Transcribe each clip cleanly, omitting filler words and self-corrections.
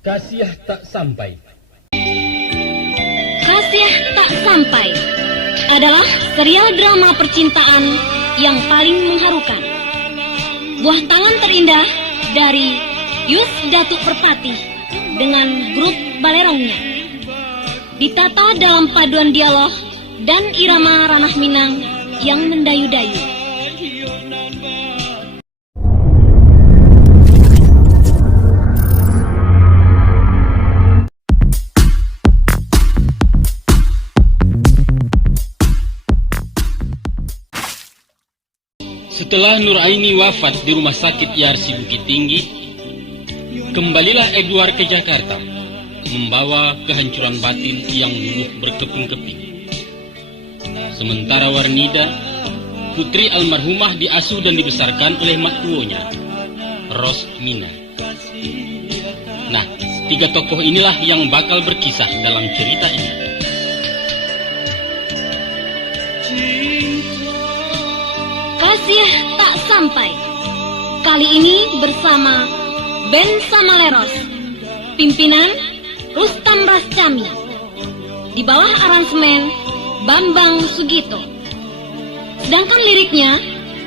Kasiah tak sampai. Kasiah tak sampai adalah serial drama percintaan yang paling mengharukan. Buah tangan terindah dari Yus Datuk Perpati dengan grup balerongnya. Ditata dalam paduan dialog dan irama ranah Minang yang mendayu-dayu. Setelah Nuraini wafat di rumah sakit Yarsi Bukit Tinggi, kembalilah Edward ke Jakarta, membawa kehancuran batin yang luluh berkeping-keping. Sementara Warnida, putri almarhumah, diasuh dan dibesarkan oleh mak tuonya, Rosmina. Nah, tiga tokoh inilah yang bakal berkisah dalam cerita ini. Kasiah tak sampai. Kali ini bersama Ben Samaleros. Pimpinan Rustam Rascami. Di bawah aransemen Bambang Sugito. Sedangkan liriknya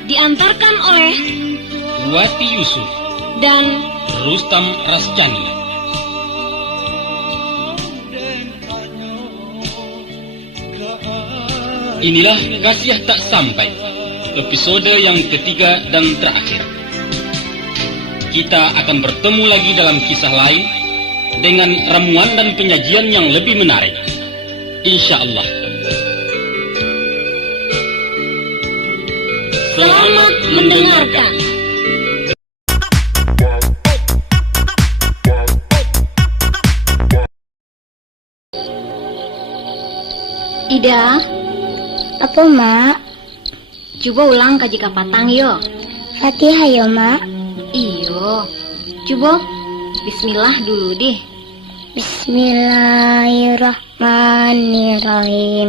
diantarkan oleh Wati Yusuf dan Rustam Rascani. Inilah Kasiah Tak Sampai, episode yang ketiga dan terakhir. Kita akan bertemu lagi dalam kisah lain dengan ramuan dan penyajian yang lebih menarik, insya Allah. Selamat mendengarkan. Ida, Apa, Mak? coba ulang kaji kapatang yo. Fatihah ya, Mak. Iyo, coba Bismillah dulu deh. Bismillahirrahmanirrahim.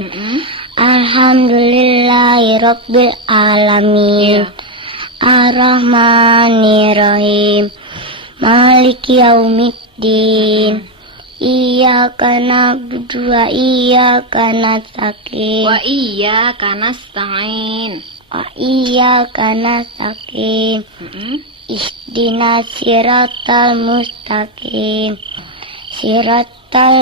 Alhamdulillahirabbil alamin. Ar-Rahmanirrahim. Maliki yaumiddin. Iyyaka na'budu wa iyyaka nasta'in. Wa iya kanasta'in. Wa iyyaka nasta'in. Ihdinas siratal mustaqim. Siratal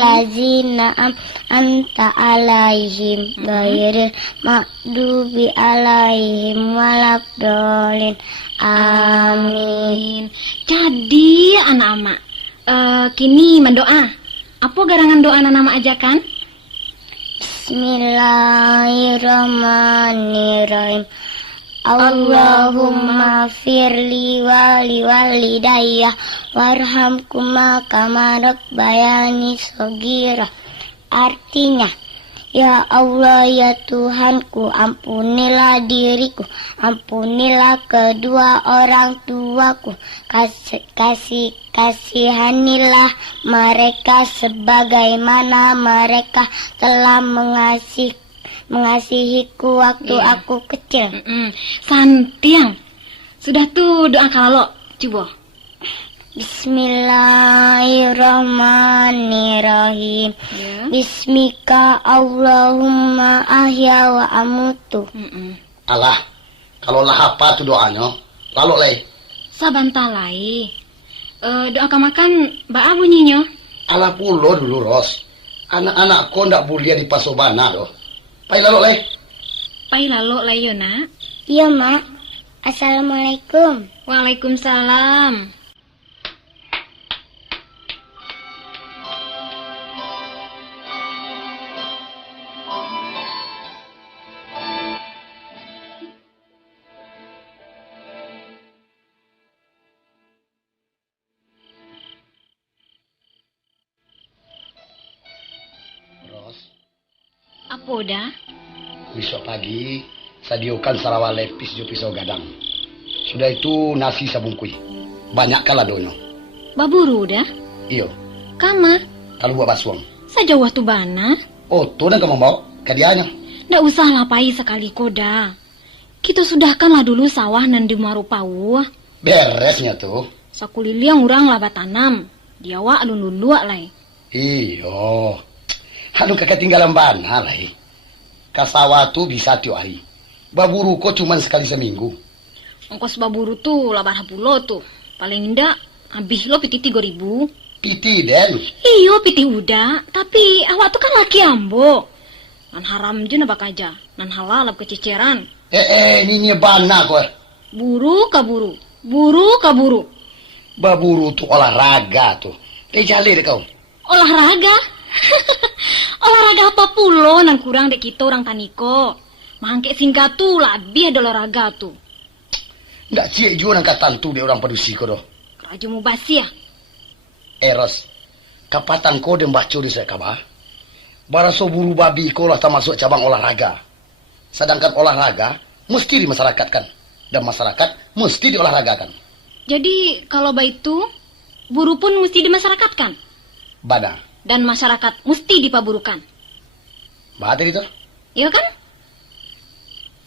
ladzina an'amta alaihim ghairil maghdubi alaihim waladdallin. Amin. Jadi anak-anak, kini mendoa. Apa garangan doa anak-anak aja kan? Bismillahirrahmanirrahim. Allahumma firli wali walidayya warhamkuma kama rabbayani shaghira. Artinya, ya Allah, ya Tuhanku, ampunilah diriku, ampunilah kedua orang tuaku, kasihanilah mereka sebagaimana mereka telah mengasihiku waktu aku kecil. Santiang. Sudah tuh doa kalau coba. Bismillahirrahmanirrahim. Bismika Allahumma ahya wa amutu. Alah, kalau lah apa tuh doanya, lalu leh. Sabantalai. Doa makan ba bunyinya. Alah pulo dulu Ros. Anak-anakku ndak boleh di pasobana loh. Pai lalu leh. Pai lalu layo nak. Iya, Mak. Assalamualaikum. Waalaikumsalam. Ros, Apa udah? besok pagi sadiokan sarawa lepis jo pisau gadang. Sudah itu nasi sabungkui. Banyak kalah donyo. Baburu udah? Iyo, Kama? kalau buat basuang. Saja waktu bana? Oh, tuh dan kamu bawa ke dianya. Ndak usah lapai sekali koda. Kita sudahkanlah dulu sawah nan di Marupau. Beresnya tuh. Sakuliliang urang lah batanam. Diawa anu luluak lai. Iyo. Anu ketinggalan bana lah. Kasawa tu bisa tiap hari. Baburu kok cuma sekali seminggu. Ongkos baburu tuh 80 tuh. Paling indah habis lo piti 3.000. Piti den. Iyo piti udah. Tapi awak tuh kan laki ambo. Nan haram je nabak aja. Nan halal lab kececeran. Ini bana kok. Buru kaburu. Buru kaburu. Baburu tuh olahraga tuh. Jali deh kau. Olahraga? Olahraga apa pulo nan kurang dek kita orang taniko. Mangke singkat tuh lebih ada olahraga tuh. Nggak cie juga nang katantu dia orang padusi ko doh. Raja mau basi ya? Eros, kapatan ko dem baco di saya kabah. Baraso buru babi ko lah termasuk cabang olahraga. Sedangkan olahraga mesti dimasyarakatkan. Dan masyarakat mesti diolahragakan. Jadi kalau itu buru pun mesti dimasyarakatkan. Bada. Dan masyarakat mesti dipaburukan. Bahasa itu? Iya kan?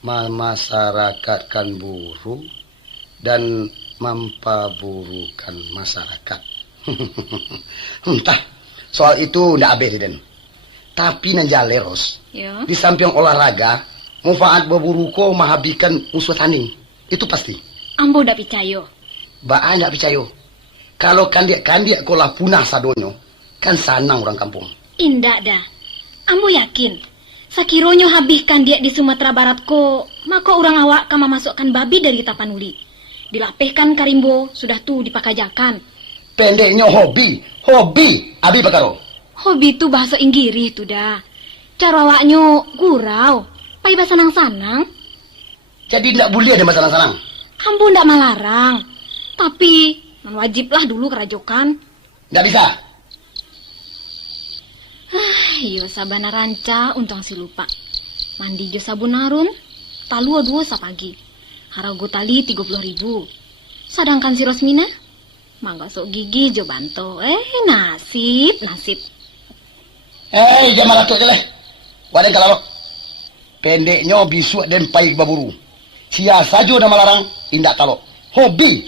Memasyarakatkan buru dan mempaburukan masyarakat. Entah, soal itu ndak abe den. Tapi nanjale Ros. Ya. Di samping olahraga, manfaat baburu ko mahabikan musuh tanding. Itu pasti. Ambo ndak percaya. Baan ndak percaya. Kalau kandiak ko lah punah sadonyo, kan sanang orang kampung. Indah dah. Ambo yakin. Sakironyo habihkan dia di Sumatera Barat ko, maka orang awak kama masukkan babi dari Tapanuli. Dilapehkan karimbo, sudah tuh dipakajakan. Pendeknya hobi, abi bakaro. Hobi itu bahasa Inggris tuh dah. Cara awaknyo gurau, pai bahasa sanang-sanang. Jadi ndak boleh ada masalah sanang. Ambo ndak melarang, tapi wajiblah dulu kerajokan. Ndak bisa. Iyo sabana ranca untung si lupa. Mandi jo sabun harun, talu dua sapagi. Harago tali 30.000. Sedangkan si Rosmina, mangga sok gigi jo banto. Nasib. Jangan malah tu je leh. Wadah kalau pendeknya bisu dan paik baburu. Sia saja nama larang, indak talok. Hobi.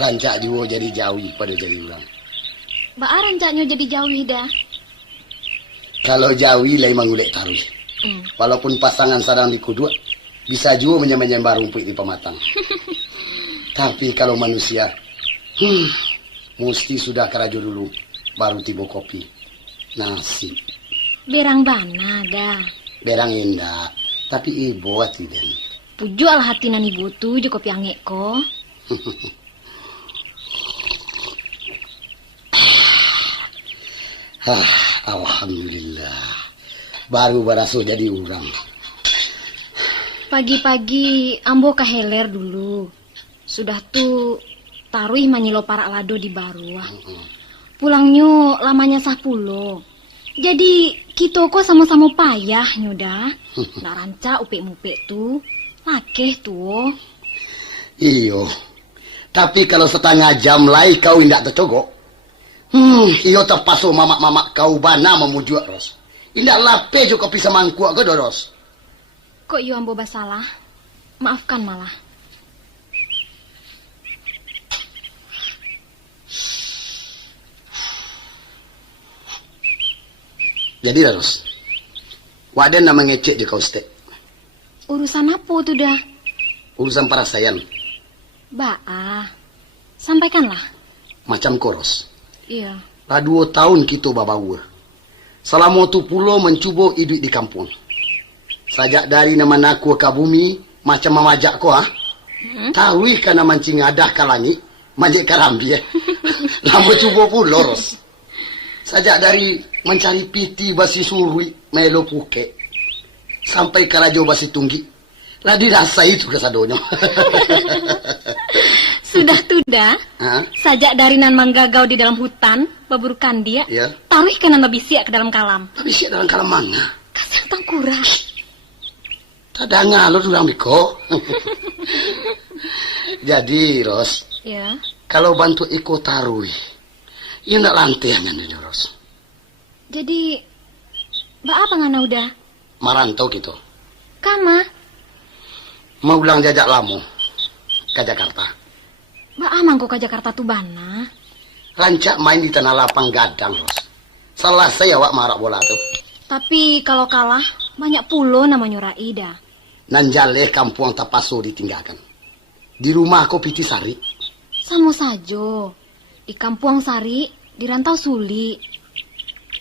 Rancak juga jadi jauh pada jadi orang. Baa rancaknya jadi jauh dah. Kalau jauh lain mangulek taruh. Walaupun pasangan sadang di kudua, bisa juga menyembah rumput di pematang. Tapi kalau manusia, mesti sudah kerajo dulu, baru tiba kopi. Nasi. Berang bana dah. Berang indah, tapi ibu tidak. Puju al hati nani butuh jo kopi angek ko. Alhamdulillah. Baru baraso jadi orang. Pagi-pagi ambo keheler dulu. Sudah tuh taruh manyilo para lado di Baruah. Pulangnya lamanya 10. Jadi kita kok sama-sama payah nyoda. Nak ranca upik-mupik tuh. Lakeh tuh. Iyo. Tapi kalau setengah jam lagi kau indak tercogok. Iyo terpasu mamak-mamak kau bana memujuk ros. Indak lape juga kopi semangkuk ke doros. Kok iyo ambo basalah? Maafkan malah. Jadi Ros, waden nama ngecek di kau stek. Urusan apa tuh dah? Urusan parasayan. Baa, sampaikanlah. Macam koros. Iya. Lah 2 tahun kita babawa. Selama tu pulau mencuba hidup di kampung. Sajak dari nama naku ke bumi, macam mamajak ko ha. Tahu kana mancing adah ke langit, majik karambi Lama cuba pulau Ros. Sajak dari mencari piti basi surui melo puke sampai ke rajo basi tunggi lah dirasa itu kesadonyo. Sudah tuda sajak dari nan manggagau di dalam hutan baburukan dia ya. Taruh ke nan babisiak ke dalam kalam. Babisiak dalam kalam mana? Kasar tangkura. Tadanga lo durang biko. Jadi Ros ya. Kalau bantu ikut taruh iya nak lantiannya nih Ros. Jadi Mbak apa ngana udah? Marantau gitu. Kama? Mau ulang jajak lamu ke Jakarta. Mbak amang kok ke Jakarta tuh bana? Rancak main di tanah lapang gadang Ros. Salah saya wak marak bola tuh. Tapi kalau kalah banyak pulau namanya Raida. Nanjale kampung Tapaso ditinggalkan. Di rumah aku Piti Sari. Sama saja. Di kampung Sari, di rantau Suli.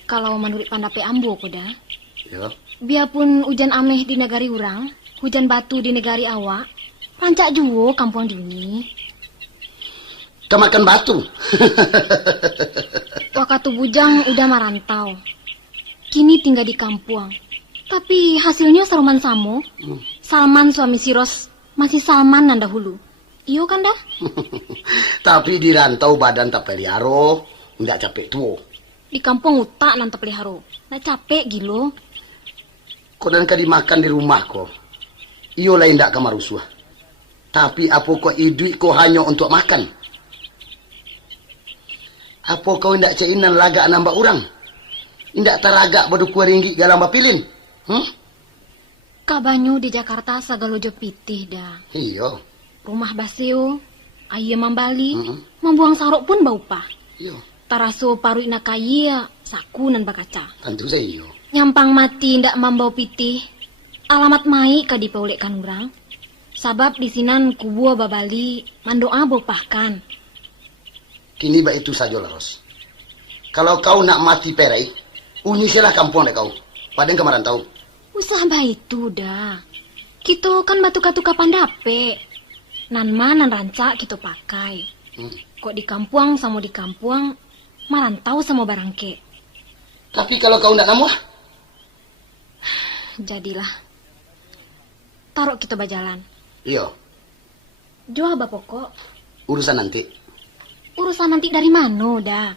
Kalau menurut pandape ambo koda. Ya. Biarpun hujan ameh di negari urang, hujan batu di negari awak, rancak juwo kampung dini. Kemakan batu. Waktu bujang udah marantau. Kini tinggal di kampung. Tapi hasilnya saruman samo. Salman suami Siros masih Salman nan dahulu. Iyo kan dah? Tapi di rantau badan tak peliharo, nggak capek tuh. Di kampung utak nan tak peliharo. Nak capek gilo. Kau dan kadi makan di rumah kau. Iyo lain ndak kamar usuh. Tapi apa kau hidup kau hanya untuk makan? Apa kau ndak cainan lagak nambah orang? Ndak teragak berdua ringgit galang bapilin? Kabanyu di Jakarta sagalojo pitih dah. Iyo. Rumah baseo, ayam mambali, membuang sarok pun bau pah. Iyo. Taraso paru ina kaya, saku nan bakaca. Tentu saya iyo. Nyampang mati ndak mambau pitih. Alamat mai kadi paulek kan urang. Sabab di sinan kubua babali mandoa bopahkan. Kini baik itu saja lah Ros. Kalau kau nak mati perai, unisilah kampung deh kau. Padahal kemarin tahu. Usah baik itu dah. Kita kan batu-katu kapan dape. Nan manan rancak kita pakai. Kok di kampung sama di kampung, marantau sama barangke. Tapi kalau kau nak namuah? Jadilah. Taruh kita berjalan. Iya. Jual apa pokok? Urusan nanti. Urusan nanti dari mana dah?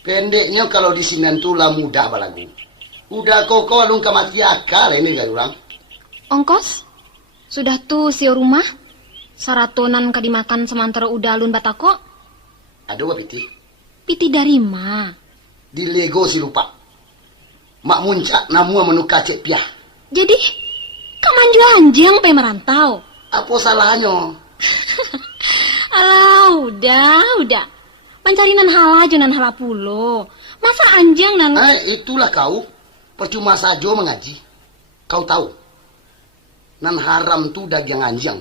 Pendeknya kalau di sini tuh lah mudah balagu. Udah koko alung kamati akal ini gak orang. Ongkos? Sudah tuh sio rumah? Saratonan kadimakan semantara udah alun batako? Ada apa Piti? Piti dari ma? Di Lego si lupa. Mak muncak namua menukar cek piah. Jadi, kaman jual anjing pe merantau? Apa salahnya? Alah, udah. Pancarinan hala jonan hala pulo. Masa anjang nan... Itulah kau. Percuma saja mengaji. Kau tahu. Nan haram tu daging anjang.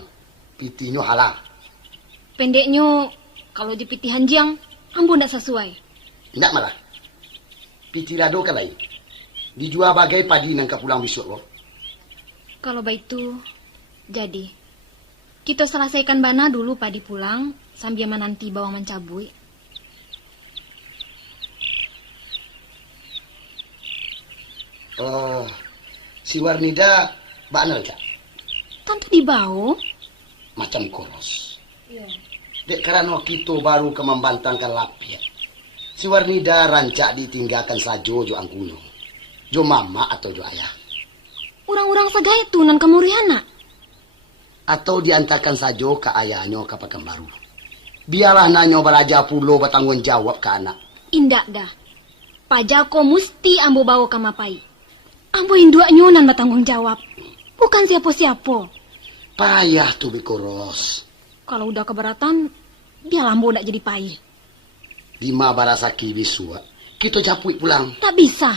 Pitinyo halal. Pendeknya, kalau dipiti hanjang, ambo ndak sesuai. Ndak malah. Piti lado kan lain. Dijual bagai padi nang pulang besok loh. Kalau begitu, jadi. Kita selesaikan bana dulu padi pulang, sambil menanti bawang mencabui. Oh, si Warnida bakal Cak? Tentu dibawa. Macam koros. Iya. Dek karena kita baru ke membantangkan lapia. Si Warnida rancak ditinggalkan sajo jo angkuno. Jo mama atau jo ayah. Orang-orang segaya itu nan kemuriana. Atau diantarkan sajo ke ayahnya ke pekan baru. Biarlah nanyo beraja pulo bertanggung jawab ke anak. Indak dah. Pajako mesti ambo bawa ke mapai. Ambo indua nyonan bertanggung jawab. Bukan siapa-siapa. Payah tuh bikoros. Kalau udah keberatan, biar ambo ndak jadi payah. Lima barasaki bisua. Kita capui pulang. Tak bisa.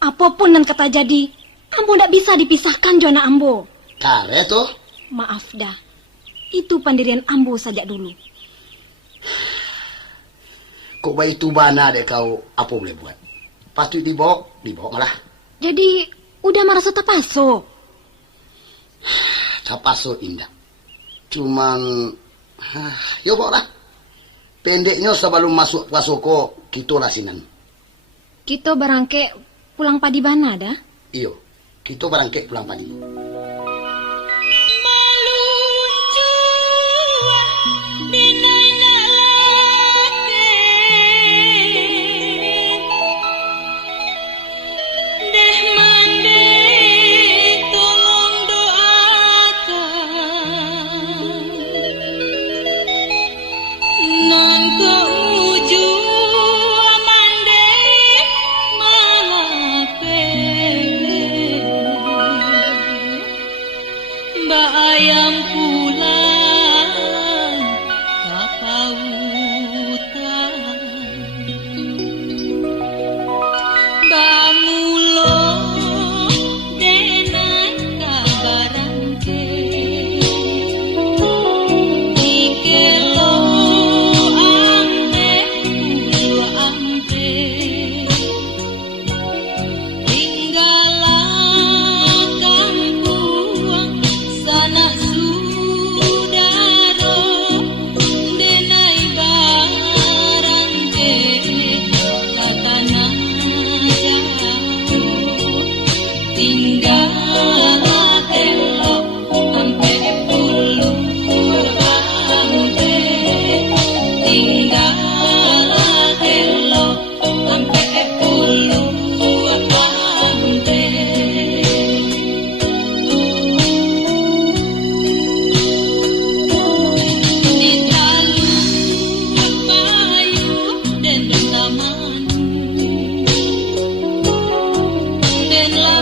Apapun yang kata jadi, ambo ndak bisa dipisahkan jona ambo. Kare tuh. Maaf dah. Itu pendirian ambo sajak dulu. Kok bayi tu bana dek kau apa boleh buat? Patut dibawa malah. Jadi udah merasa terpaso. Terpaso indah. Cuman, yo bawa lah. Pendeknya sebelum masuk pasoko kita lasinan. Kita berangke pulang padi bana dah? Iyo, kita berangke pulang padi. Den la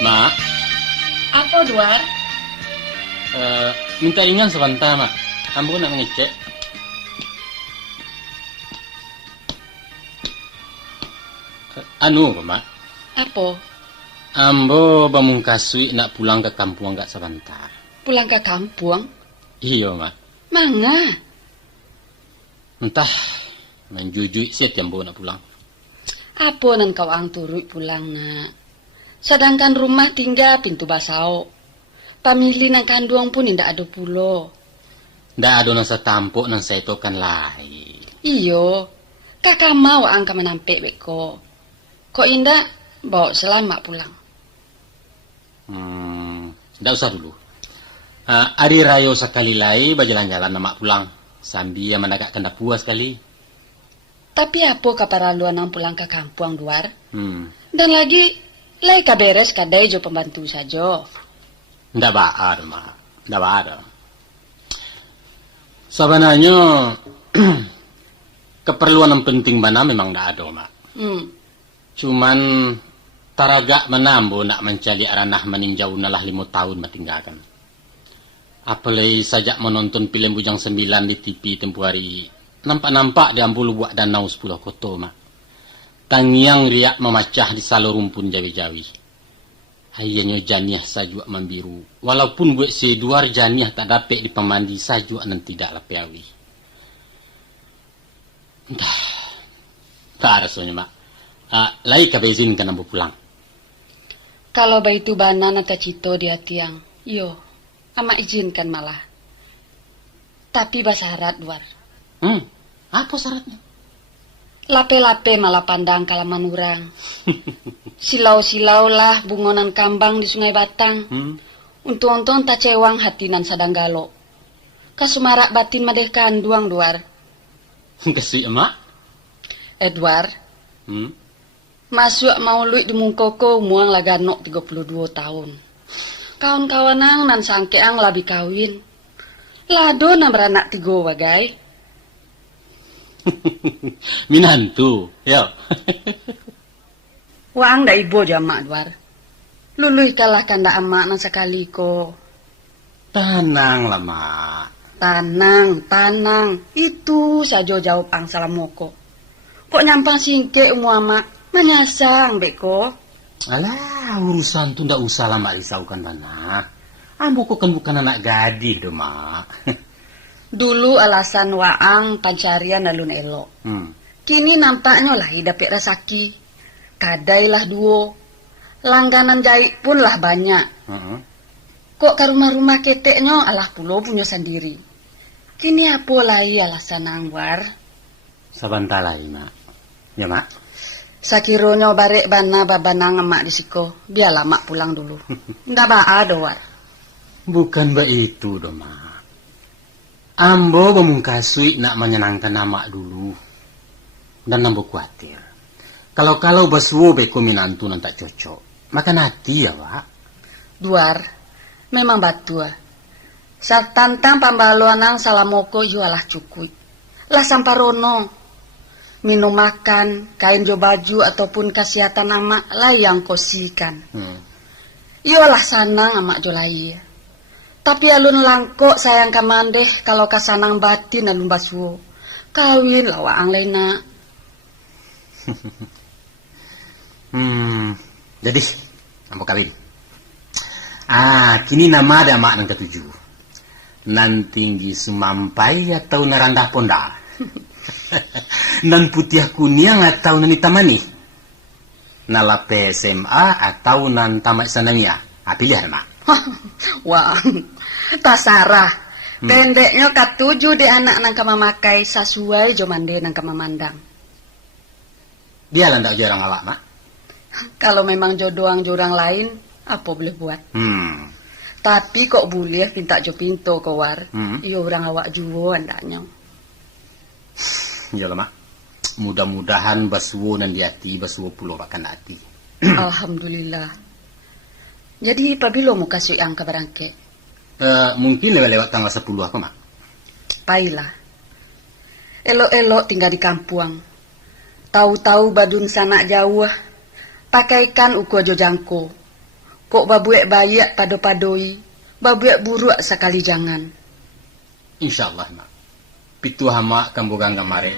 Mak. Apa, Duar? Minta ringan sebentar, Mak. Ambo nak ngecek. Anu, Mak. Apa? Ambo bamungkasui nak pulang ke kampung agak sebentar. Pulang ke kampung? Iya, Mak. Manga? Entah, menjujui siat yang nak pulang. Apa nan kau ang turut pulang, nak? Sedangkan rumah tinggal pintu basau. Pamili nang kanduang pun indak ada pulo. Ndak ada nasa tampuk nang saya tokan lain. Iyo, kakak mau angka menampik beko. Kok indak bawa selamat pulang? Ndak usah dulu. Hari raya sekali lagi berjalan-jalan nama pulang. Sambil menagak kena puas sekali. Tapi apa kaparaluan nang pulang ke kampung, Duar? Dan lagi lai kaberes kadai jo pembantu saja. Ndak ada, Mak. Ndak ada. Sebenarnya keperluan yang penting mana memang ndak ada, Mak. Cuman taraga menambo nak mencari aranah meninjau nalah 5 tahun matinggalkan. Apalagi sajak menonton film Bujang 9 di TV tempoh hari. Nampak-nampak dia ambul buat danau 10 koto, Mak. Tangiang riak memacah di salur rumpun jawi-jawi. Hayanya janiah sajua membiru. Walaupun buat si Duar janiah tak dapat di pemandi sajua nan tidak lapiawi. Entah. Tak rasanya, Mak. Lai kabezin kan ambo pulang. Kalau baitu bana nata cito dia tiang. Yo, ama izinkan malah. Tapi basyarat, Duar. Apa syaratnya? Lape-lape malah pandang kalaman urang. Silau-silau lah bungonan kambang di Sungai Batang. Untung-untung tak cewang hatinan sadang galo. Kasumarak batin madeh kanduang, Duar. Kasih, Emak? Edward. Masuk mau luit di mungkoko muang laganok 32 tahun. Kawan-kawanang nan sangkeang labi kawin. Lado na beranak 3 wagai. Minantu, ya. Waang da ibo jamak, Duar. Luluy kalah kanda amak na sekali ko. Tanang lah, Mak. Tanang. Itu saja jawab ang salamoko. Kok nyampang singke amak, menyasang beko. Alah, urusan tu ndak usah lah Mak risaukan mana. Ambo kok kan bukan anak gadis do, Mak. Dulu alasan waang pancarian alun elok. Hmm. Kini nampaknya lah dapat rasaki. Kadailah duo. Langganan jahit pun lah banyak. Kok ke rumah-rumah keteknya alah pulau punya sendiri. Kini apa lagi alasan Anwar? Sabantalai, Mak. Ya, Mak. Sakironya barek bana babanang emak di siko. Biarlah mak pulang dulu. Nggak ada War. Bukan begitu, do, Mak. Ambo memungkasui nak menyenangkan amak dulu. Dan ambo khawatir. Kalau basuo beko minantu nan tak cocok. Maka nanti ya, Pak. Duar, memang batua. Saat tantang pambaluanang salamoko jualah cukui. Lah samparono. Minum makan, kain jo baju ataupun kesehatan amak lah yang kosikan. Iyalah sana amak jo lai. Tapi alun langkok sayang kamandeh kalau kasanang batin alun basuo. Kawin lawaang laina. Jadi, ambo kawin. Kini nama ada mak yang ketujuh. Nan tinggi sumampai atau narandah ponda. Nan putih kuning atau nan hitam manis. Nalape SMA atau nan tamat sanawiyah. Pilihan, Mak. Wah, tasarah. Pendeknya ketujuh di anak nang kamamakai sesuai jomande nang kamamandang. Dia lah ndak jarang awak, Mak. Kalau memang jodoang jurang lain, apa boleh buat? Tapi kok boleh pinta jo pinto ke War. Iyo orang awak juwo andaknya. Iyalah, Mak. Mudah-mudahan basuo nan di hati, basuo pulau makan hati. Alhamdulillah. Jadi pabilo mau kasih angka barangke? Mungkin lewat tanggal 10 apa, Mak? Pailah. Elok-elok tinggal di kampung. Tahu-tahu badun sanak jauh. Pakaikan uko jo jangko. Kok babuek bayak pado-padoi. Babuek buruk sekali jangan. InsyaAllah, Mak. Pitu hama kambogang gamare.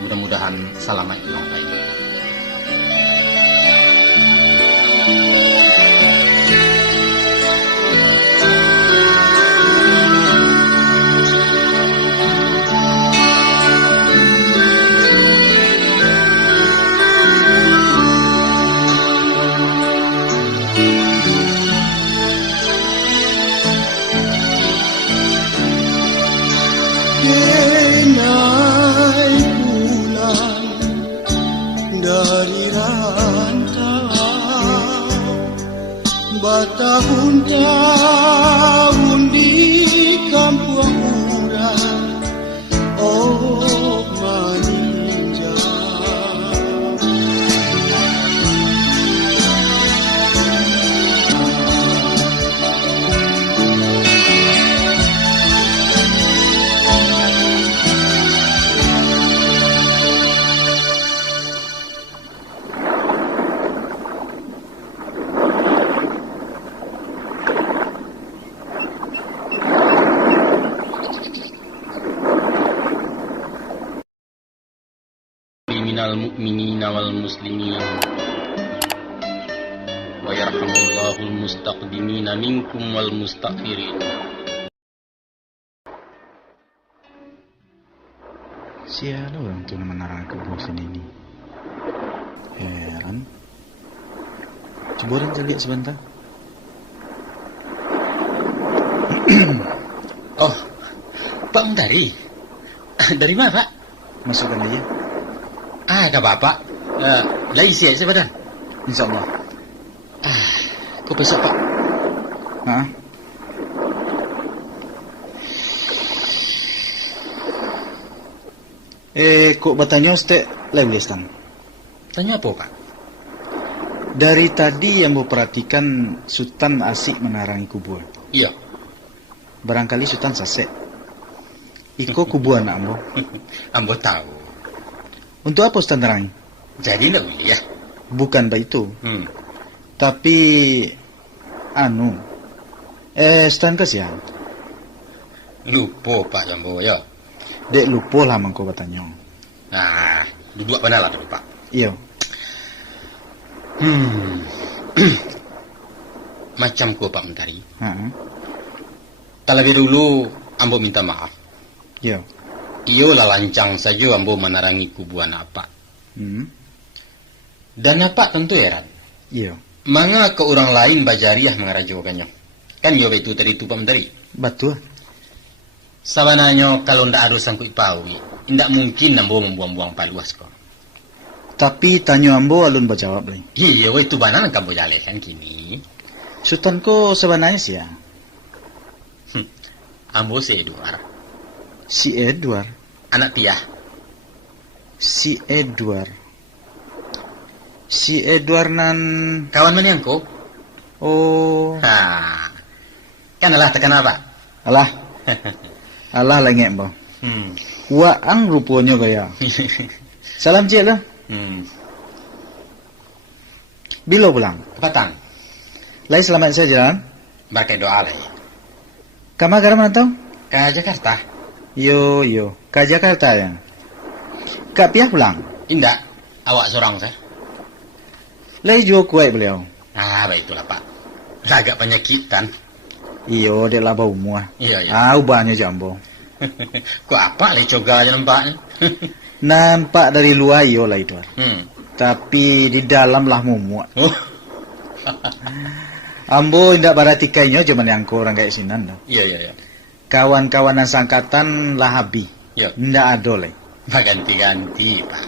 Mudah-mudahan selamat ulang baik. Tahun-tahun di kampung orang, oh manja. Minal mu'minina wal muslimin wa yarhamullahul mustaqdimina minkum wal mustaghfirin. Siapa orang tu nama narang ke bosan ini? Heran. Coba orang lihat sebentar. Oh, Pak Mentari. Dari mana, Pak? Masukkan aja. Kak Bapak. Lah isi aja badan. InsyaAllah. Kau besok, Pak. Kok bertanya Ustaz Lewlistan? Tanya apa, Pak? Dari tadi yang mau perhatikan Sultan asik menarangi kubur. Iya. Barangkali Sultan sasek. Iko kubur anak ambo. Ambo tahu. Untuk apa Sultan nerangi? Jadi ndak boleh ya? Bukan begitu. Tapi Sultan kasihan. Lupa, Pak Jambo ya. Dek lupa lah mangko bertanya. Nah, duduk mana lah dulu, Pak? Iya. Macam ku, Pak Mentari. Terlebih dulu ambo minta maaf. Iya. Iyo lah lancang saja ambo menarangi kubuan apa. Dan apa tentu heran. Iya. Manga ke orang lain bajariah mengarajokannya. Kan yo itu tadi tu pamdari. Betul. Sabananya kalau ndak ada sangkut pawi, ndak mungkin nambo membuang-buang paluas kok. Tapi tanya ambo alun berjawab lain. Iya, itu banan kamu jalekan kini. Sultan ko sebenarnya sih ya. Ambo si Edward. Si Edward. Anak Tiah. Si Edward. Si Edward nan Kawan mana yang kau? oh Ha. Kan alah tekan apa? alah alah lengek bo. Waang rupanya gaya. Salam cik lah. Bila pulang? Petang. Lai selamat saja jalan. Pakai doa lah ya. Kamu gara mana tahu? Ke Jakarta. Yo ke Jakarta ya. Kak Piah pulang. Indah. Awak seorang saya. Lai jual kue beliau. Ah, baiklah Pak. Agak penyakitan. Iyo, dia lah bau muah. Iya. Ubahnya jambo. Kok apa le coga aja nampaknya? Nampak dari luar iyo lah itu. Hmm. Tapi di dalam lah muak. Oh. Ambo indak baratikainya cuman yang kurang kayak sinan dah. Iya. Kawan-kawanan sangkatan lah habis. Iya. Indak ada lah. Ganti-ganti, Pak.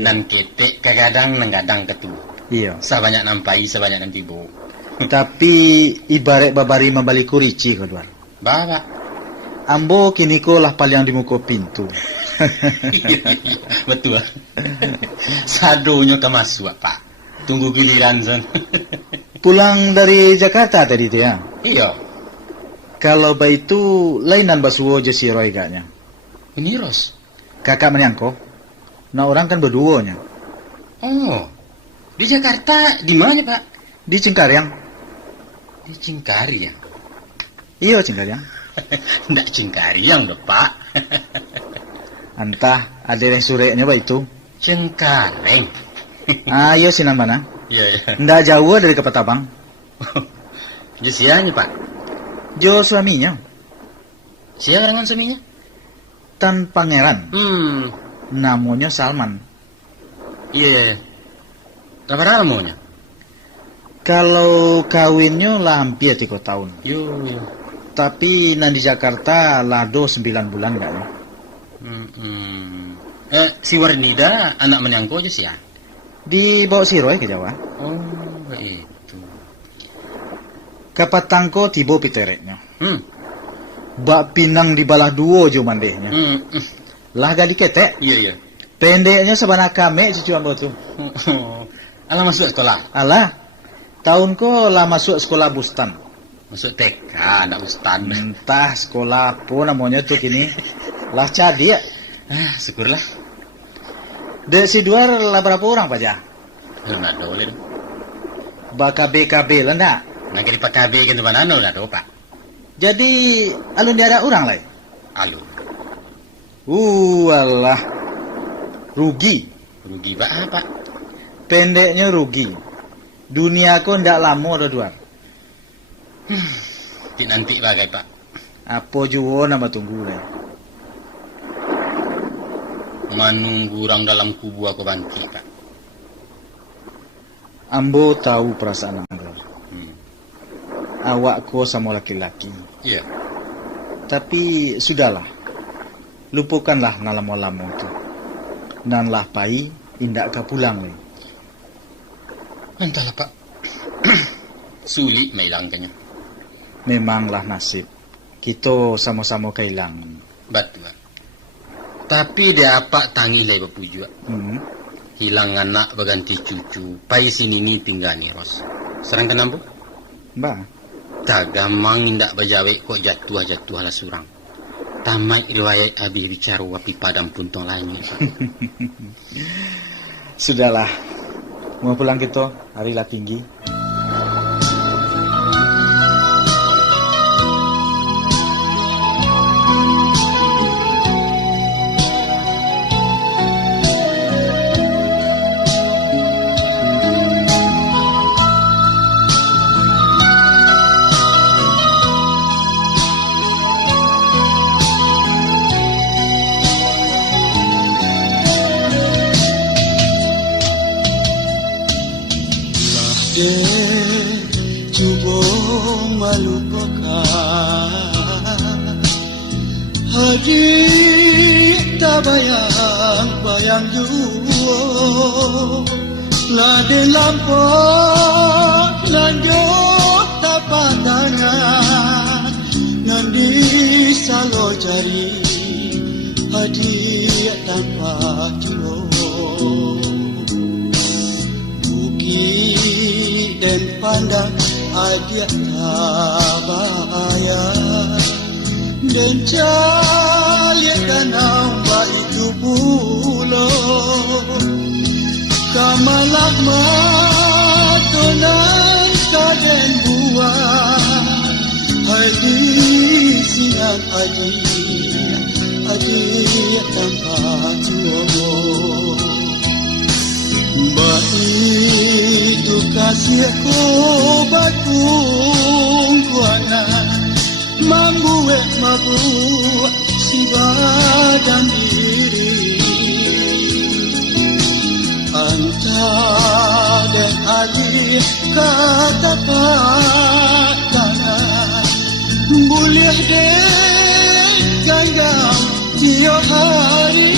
Nan ketek kadang nenggadang ketu. Iya. Sebanyak nampai, sebanyak nanti bu. Tapi ibarat babari membalik kurici kedua. Bawa. Ambo kini ko lah paling di muka pintu. Betul. Sadonya ke masuk, Pak. Tunggu giliran son. Pulang dari Jakarta tadi tu ya. Iya. Kalau itu lainan basuo je si Roy gaknya. Ini Ros. Kakak menyangko. Nah orang kan berduanya. Oh. Di Jakarta di mana, Pak? Di Cengkareng. Di Cengkareng. Iya Cengkareng. Ndak Cengkareng dong, Pak. Entah ada yang sureknya pak itu. Cengkareng. Iya sinan mana? Iya. Ndak jauh dari Kepatabang. Sianya, Pak. Jo suaminya. Siapa dengan suaminya? Tan Pangeran. Namanya Salman. Iya. Berapa namanya? Kalau kawinnya lah hampir 3 tahun. Yo. Tapi di Jakarta lah 9 bulan enggak ya? Si Warnida anak menyangko aja sih ya? Dibawa si Roy ke Jawa. Oh, itu. Kapatangko tibo pitereknya. Bak pinang di balah 2 jo mandehnya. Lah gali ketek. Iya. Pendeknya sebanyak kami cucu ambo tu. Alah masuk sekolah? Alah. Tahun ko lah masuk sekolah Bustan. Masuk TK, anak Bustan. Entah sekolah apa namanya tu kini. Lah cadi ya. Syukurlah. Dek si Duar lah berapa orang Pak Jah? Nak boleh. Baka BKB lah ndak? Nak di PKB kan tu mana nak do Pak? Jadi alun dia ada orang lain? Alun. Alah. Rugi. Rugi Pak. Pendeknya rugi. Dunia ko ndak lama ada Duar. Nanti bagai Pak. Apa juo nama tunggu lah. Menunggu orang dalam kubu aku banti Pak. Ambo tahu perasaan Angger. Awak ko sama laki-laki. Iya. Tapi sudahlah. Lupakanlah nalamo-lamo tu. Dan lah pai indak ka pulang lagi. Entahlah Pak. Sulit menghilangkannya. Memanglah nasib. Kita sama-sama kehilangan. Betul. Tapi dia apa tangi lai bapu juga. Hilang anak berganti cucu. Pai sini ni tinggal ni Ros. Serang kenapa? Mbak. Tak gamang indak berjawe kok jatuh lah surang. Tamat riwayat habis bicara wapi padam puntong lain. Sudahlah. Mau pulang kita, hari lah tinggi. Yeah. melupakan. Adik tak bayang-bayang jua, laden lampau lanjut tapak tangan, nanti salo jari adik tanpa jua. Bukit dan pandang adik tak bayang, dan calian danau itu pulau kamalah matonan kaden buah hai di siang adik tanpa tuo itu kasih ko batung kuana membuat mabuk si badan diri. Anta dan adik kata-kata boleh deh jangan tiap hari.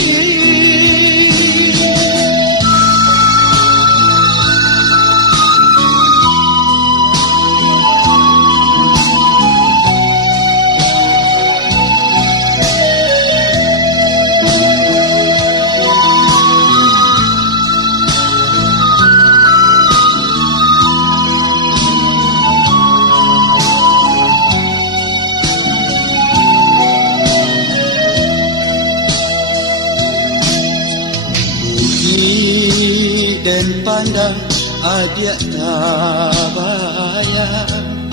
Dan pandang adik tak bayang,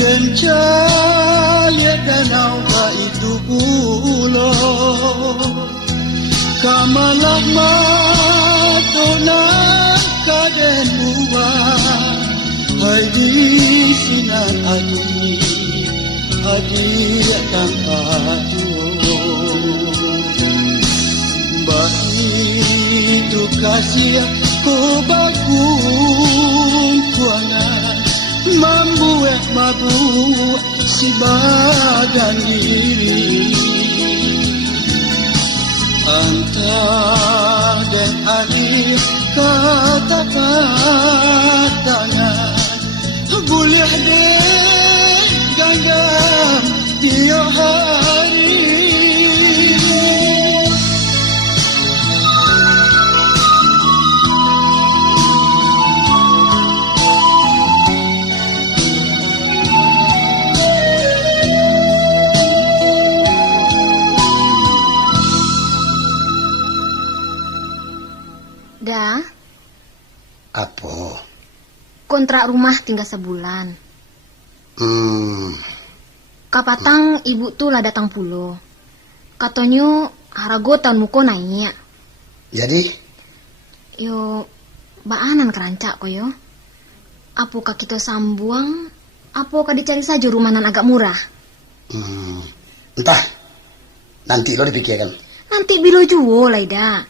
dan calian danau itu pulau kamalah matonan kaden buah hai di sinan adik tanpa tuo. Itu kasih ko bagung kuana membuat mabuk si badan diri. Anta dan adik kata-katanya boleh deh genggam tiap hari. Da, Apa? kontrak rumah tinggal sebulan. Kapatang ibu tu lah datang pulo. Katanya harago tahun muko naik. Jadi? Yo, baanan kerancak ko yo. Apakah kita sambuang? Apakah dicari saja rumahan agak murah? Entah. Nanti lo dipikirkan. Nanti bilo juo lah ida.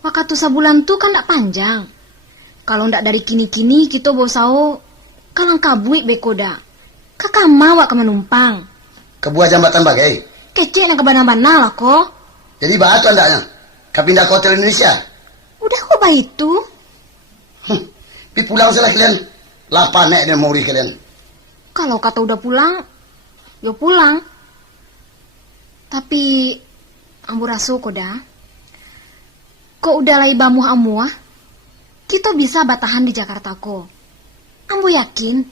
Waktu sebulan tuh kan tak panjang. Kalau ndak dari kini-kini kita bosao kalang kabuik bekoda. Kakak mawa ke menumpang. Kebuah jambatan bagai. Kecil yang kebana-bana lah kok. Jadi bahatu andaknya. Kapindah ke hotel Indonesia. Udah kok baik itu. Pi pulang salah kalian. Lapa nek dan mauri kalian. Kalau kata udah pulang, yo pulang. Tapi amburaso koda. Kok udah lai bamuh amuah, kita bisa batahan di Jakarta ko. Ambo yakin.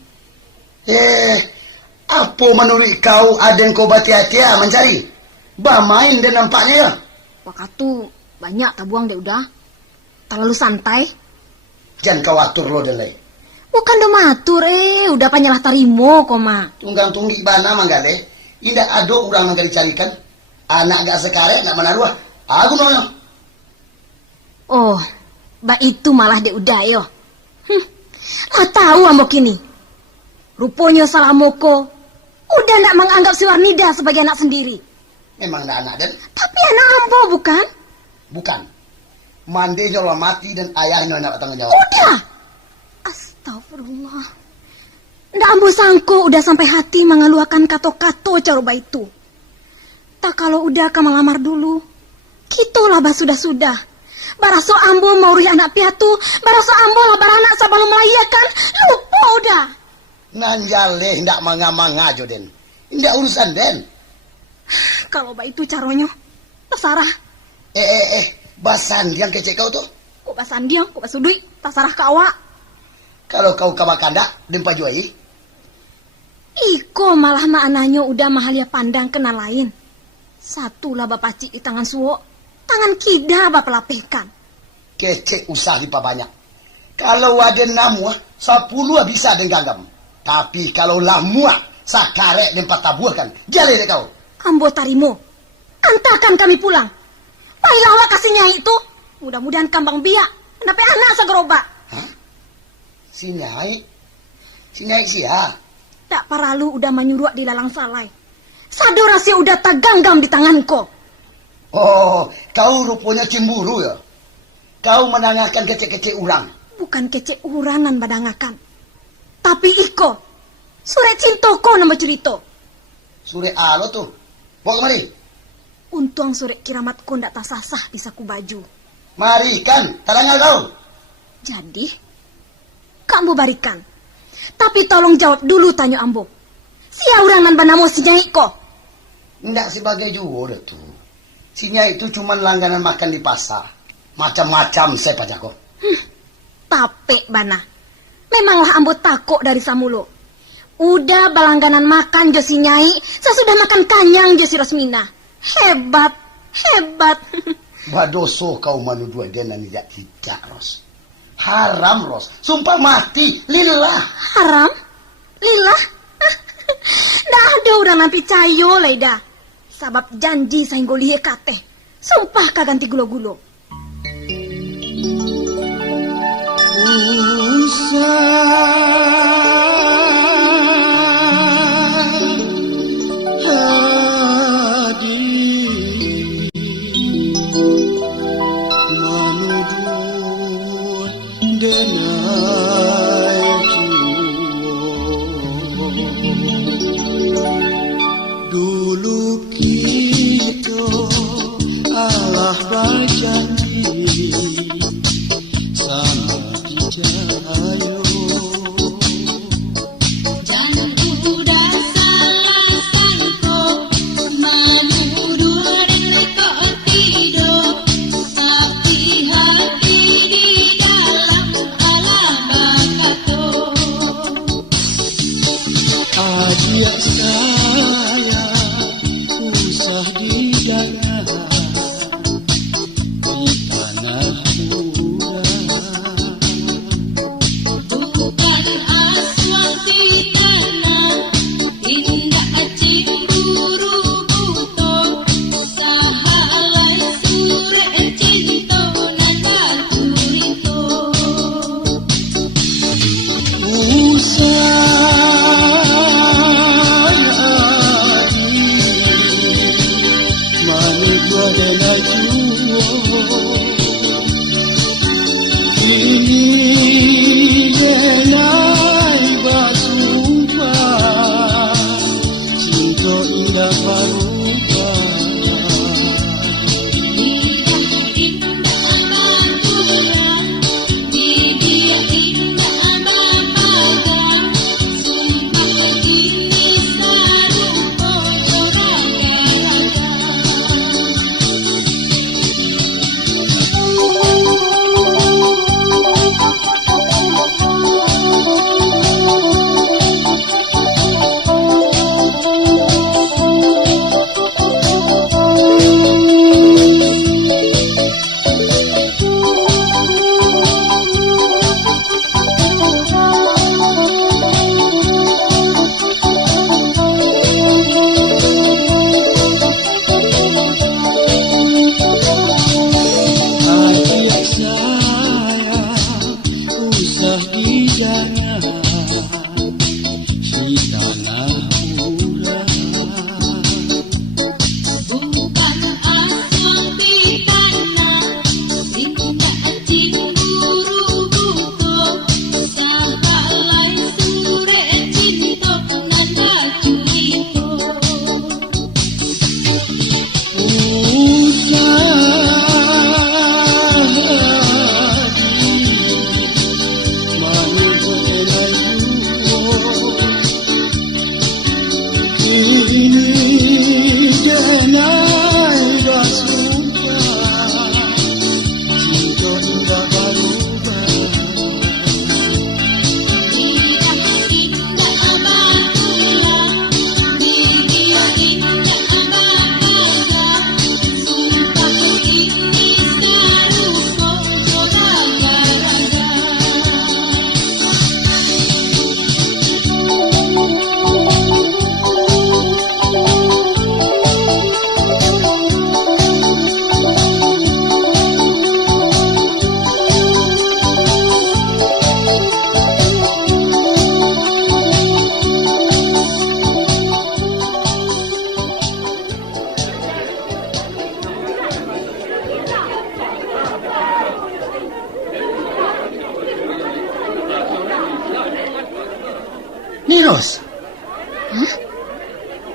Apa menurut kau ada yang kau hati-hati mencari? Bah main dan nampaknya ya. Waktu banyak tabuang deh udah. Terlalu santai. Jangan kau atur lo dan lain. Bukan do matur udah panyalah tarimo koma. Tunggang tunggi bana manggale. Indah ado urang manggali carikan. Anak gak sekare nak menaruh. Aku noyo. Oh, ba itu malah dek udah yo. Lah tahu ambo kini. Rupanya salah moko. Udah ndak menganggap si Warnida sebagai anak sendiri. Memang ndak anak dan. Tapi anak ambo bukan? Bukan. Mandenya lah mati dan ayahnya nak tanggung jawab. Udah. Astagfirullah. Ndak ambo sangko udah sampai hati mengeluarkan kato-kato caroba itu. Tak kalau udah kamu lamar dulu. Kitulah bah sudah-sudah. Baraso ambo mau rih anak piatu, baraso ambo lah baranak sabalum melayakan, lupa udah. Nanjale ndak manga-manga jo den. Ndak urusan den. Kalau bah itu caronyo, terserah. Basan yang kecek kau tuh. Kok basan dia, kok basudui, terserah ke awak. Kalau kau kabakanda, dempa juai. Iko malah maknanya udah mahal ya pandang kena lain. Satulah bapak cik di tangan suwo, tangan kida bapak lapehkan. Kecek usah dipa banyak. Kalau ada namua, 10 bisa denganggam. Tapi kalau lamua, sakarek dan patabuhkan. Jale deh kau. Ambo tarimo, antarkan kami pulang. Baiklah awak kasihnya itu. Mudah-mudahan kambang biak, mendapat anak segerobak. Hah? Si Nyai siapa? Tak paralu udah menyuruh di lalang salai. Sado rahasia udah tak ganggam di tanganku. Oh, kau rupanya cemburu ya? Kau menangakan kecek-kecek urang. Bukan kecek uranan badangakan. Tapi iko, sure cintoko nama cerita. Sure alo tuh. Bawa kemari. Untung sure kiramatku ndak tak sasah di saku baju. Mari kan, tarangal kau. Jadi, kamu barikan. Tapi tolong jawab dulu tanya ambo. Sia uranan banamo si Nyai ko? Ndak sebagai juara tuh. Si Nyai itu cuma langganan makan di pasar. Macam-macam saya pajako. Tapi bana. Memanglah ambo takut dari samulo. Udah balangganan makan jo si Nyai, saya sudah makan kanyang jo si Rosmina. Hebat. Badoso kau menuduh dan tidak Ros. Haram Ros. Sumpah mati. Lillah. Haram? Lillah? Dah ada orang nampi cayo leda. Sabab janji sainggo lihe kate. Sumpah kaganti gulo-gulo. Dulu kita Allah berjanji sama dijayo. Jangan udah salah sangko, menuduh dan kau tidur, tapi hati di dalam alam bakato. Adik saya usah dijaga di tanah murah. Bukan aswang pitana, tindak cemburu buto, sahalai sure cinta nan baturito. Usah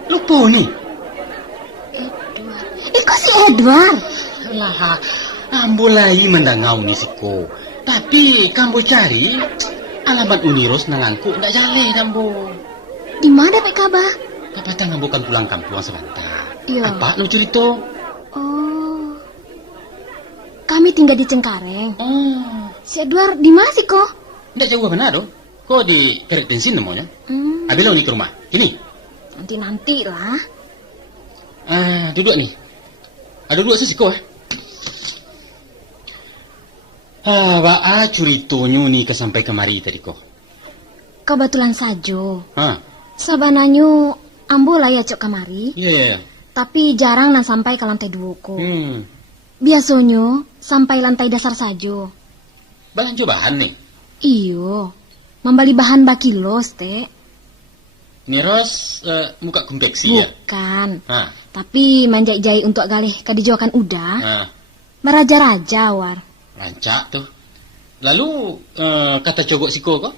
Lupa nih. Iko si Edward. Lah, ambo lai mendangau ni siko. Tapi kambo cari alamat Uniros nangangku ndak jale kambo. Di mana Pak Kaba? Kapatan ambo kan pulang kampung sebentar. Iya. Apa nu cerita? Oh. Kami tinggal di Cengkareng. Oh, Si Edward di mana sih kok? ndak jauh benar do. Kok di keret bensin namanya? Abilo ni ke rumah. Kini. Nanti lah. Duduk nih. Ada dua sesiko Ba curitonyo ni kesampai kemari tadi kok. Kebetulan saja. Ah, Sabananyo ambo lah ya cok kamari. iya. Tapi jarang nan sampai ke lantai 2 ko. Hmm. Biasanya sampai lantai dasar saja. Bahan cobaan nih. Iyo. Membeli bahan bakilos, Teh. Niros muka konveksi ya. Bukan. Ah, Tapi manjai-jai untuk galih kadijokan udah. Meraja-raja war. rancak tuh. Lalu kata cogok siko kok?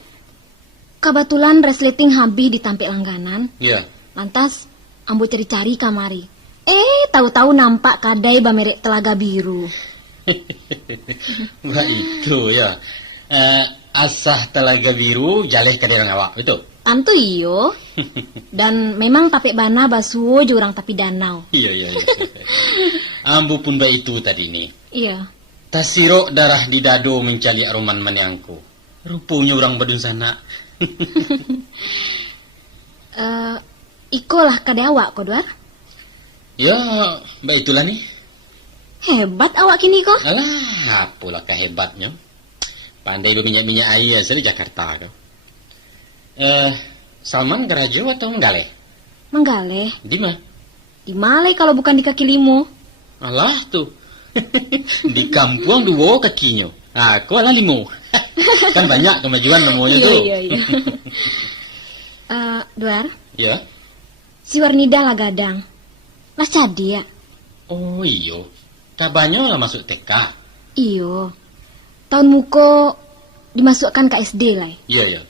Kebetulan resleting habis ditampik langganan. Iya. Lantas ambo cari-cari kamari. Tahu-tahu nampak kadai bamerek Telaga Biru. Wah itu ya. Asah Telaga Biru jaleh kaderang awak, betul? Tentu iyo. Dan memang tapik bana basuo jurang tapi danau. Iya. Ambu pun baik itu tadi nih. Iya. Tasiro darah di dado mencali aroman maniangku. Rupanya orang badun sana. Ikolah kadai awak kodwar. Ya, baik itulah nih. Hebat awak kini kok. Alah, apalah kehebatnya. Pandai do minyak-minyak air asal Jakarta kau. Salman Garajo atau Menggale? Menggale. Di mana? Di Malai kalau bukan di kaki limo. Alah tuh. Di kampung dua kakinya. Aku alah limo. Kan banyak kemajuan namanya tuh. Iya. Dwar, Ya. si Warnida lah gadang. Lah cadi ya. Oh iyo. Kabarnya lah masuk TK. Iyo. Tahun muko dimasukkan ke SD lah. Iya.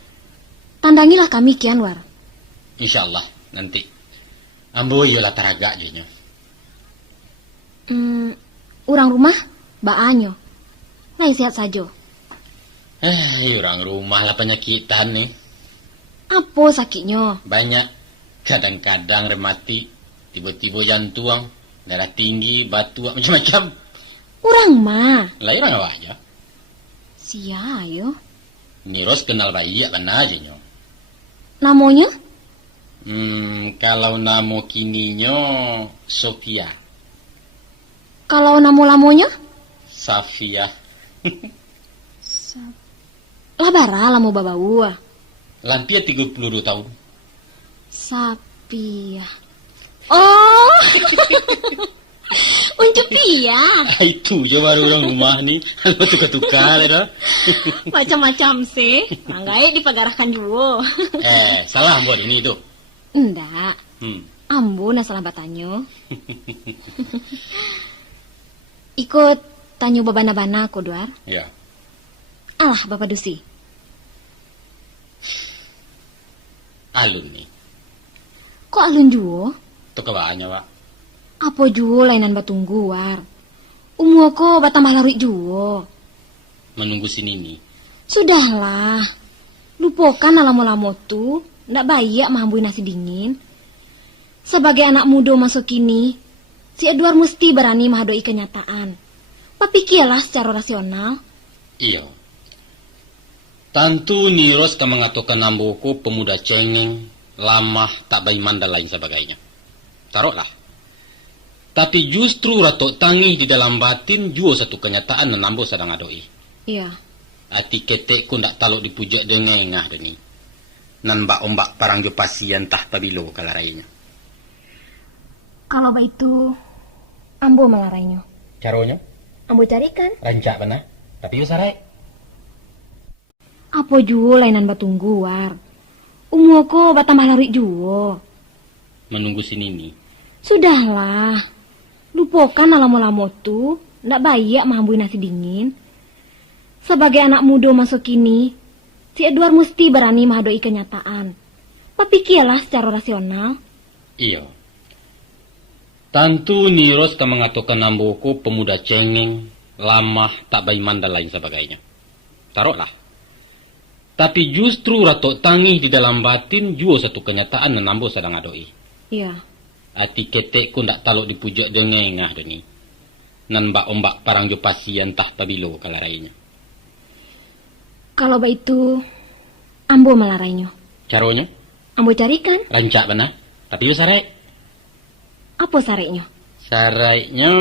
Tandangilah kami kian war. Insyaallah nanti. Ambo iyo lah taraga jadinya. Orang rumah baanyo. Nah sehat saja. Orang rumah lah penyakitan nih. Apa sakitnya? Banyak. Kadang-kadang remati, tiba-tiba jantung, darah tinggi, batu, macam-macam. Orang mah. Lah orang awak aja. Sia yo. Niros kenal bayi ya benar aja nyo. Namanya? Kalau namo kininyo Sofia. Kalau namo-lamonya? Safia. Labara lamo babau. Lampia 32 tahun. Sapia. Oh. Unjuk pia. Itu je baru orang rumah ni. Halo tukar-tukar dah. Macam-macam sih. Manggai dipagarahkan juga. Salah buat ini tu. Enggak. Ambo na salah batanyo. Ikut tanyo babana-bana ko, Dwar. Ya. Alah, Bapak Dusi. Alun ni. Kok alun juo? Tu kebaannya, Pak. Apa juo lainan batunggu, War? Umuo ko batambah larik juo. Menunggu sini ni. Sudahlah. Lupakan alamo-lamo tu. Ndak baik mahambui nasi dingin. Sebagai anak muda masuk kini, si Edward mesti berani menghadapi kenyataan. Papikirlah secara rasional. Iya. Tentu Niros tak mengatakan namboku pemuda cengeng, lamah, tak beriman dan lain sebagainya. Taruhlah. Tapi justru ratok tangih di dalam batin juga satu kenyataan dan nambo sedang adoi. Iya. Hati ketekku ndak taluk dipujak dengengah deni. Nan ombak parang jo pasien tah pabilo kalarainya. Kalau begitu, ambo melarainya. Caranya? Ambo carikan. Rancak benar. Tapi yo sarai. Apa juo lainan batunggu, War? Umuoko batambah larik juo. Menunggu sini ni. Sudahlah. Lupakan alamo-lamo tu. Ndak baik mahambui nasi dingin. Sebagai anak muda masuk kini, si Edward mesti berani menghadapi kenyataan. Papikirlah secara rasional. Iya. Tentu Niros tak mengatakan Namboko pemuda cengeng, lamah, tak baiman dan lain sebagainya. Taruhlah. Tapi justru Ratok Tangih di dalam batin juga satu kenyataan yang Nambo sedang adoi. Iya. Ati ketek ku ndak taluk dipujok dengengah doni. Nan ombak parang jo pasi entah pabilo kalarainya. Kalau itu, ambo melarainya. Caranya? Ambo carikan. Rancak benar. Tapi yo sarai. Apa sareknya? Sarainya,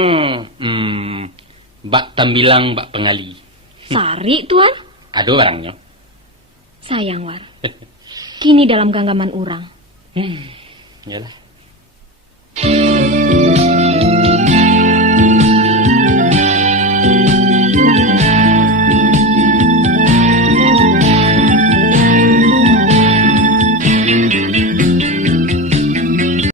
bak tambilang bak pengali. Sari, Tuan? Ada orangnya. Sayang, War. Kini dalam genggaman urang. Yalah.